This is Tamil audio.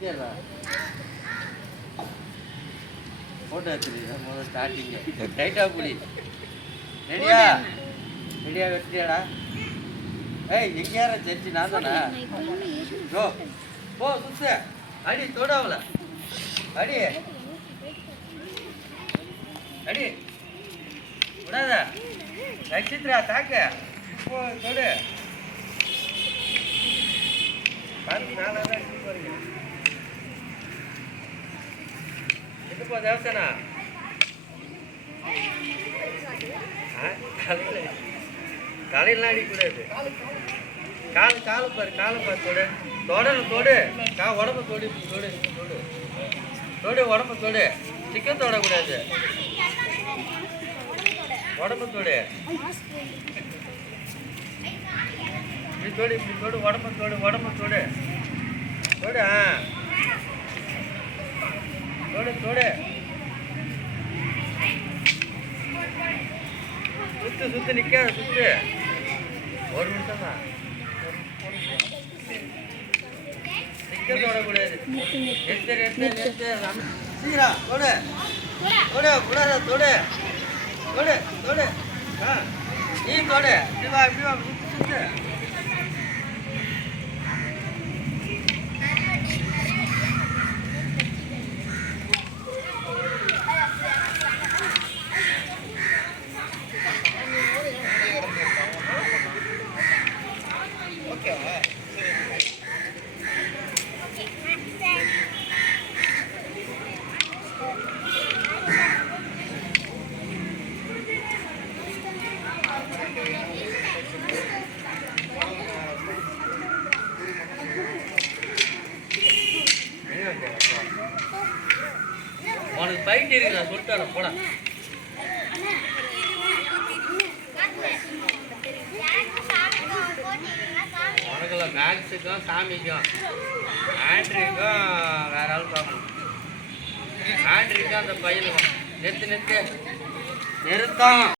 சரிடா ஃபோட்டோ எடுத்துருக்கா முதல்ல ஸ்டார்டிங்கு டைட்டாக புடி ரெடியா ரெடியா வெட்டியாடா ஏய் எங்கேயார தெரிஞ்சு நான் தானே ப்ரோ போ சுத்து அடி தொடாவல அடி அடி விடாத நட்சத்திரா தாக்க போ தொடு நானாக தான் எடுத்து போறீங்க எதுப்பா தேவசனா தலையெல்லாம் அடிக்கூடாது காலு பாரு தொடு தொடணும் தொடு உடம்பு தொடு தொடு தொடு தொடு உடம்பு தொடு சிக்கன் தொடக்கூடாது உடம்பு தொடு இப்படி தொடு உடம்பு தொடு தொடு தொடு சுத்து நிற்காத சுத்து ஒரு நிமிஷம் தான் சிக்கன் தொடக்கூடாது சீரா தொடு விடாத தொடு நீ தொடு இப்படி வா சுத்து உனக்கு பைட் இருக்கு நான் சொல்லிட்டு போட உனக்குள்ள மேக்ஸுக்கும் சாமிக்கும் ஆண்ட்ரிக்கும் வேற ஆள் பார்க்கணும் ஆண்ட்ரிக்கும் அந்த பையனுக்கும் நிறுத்தம்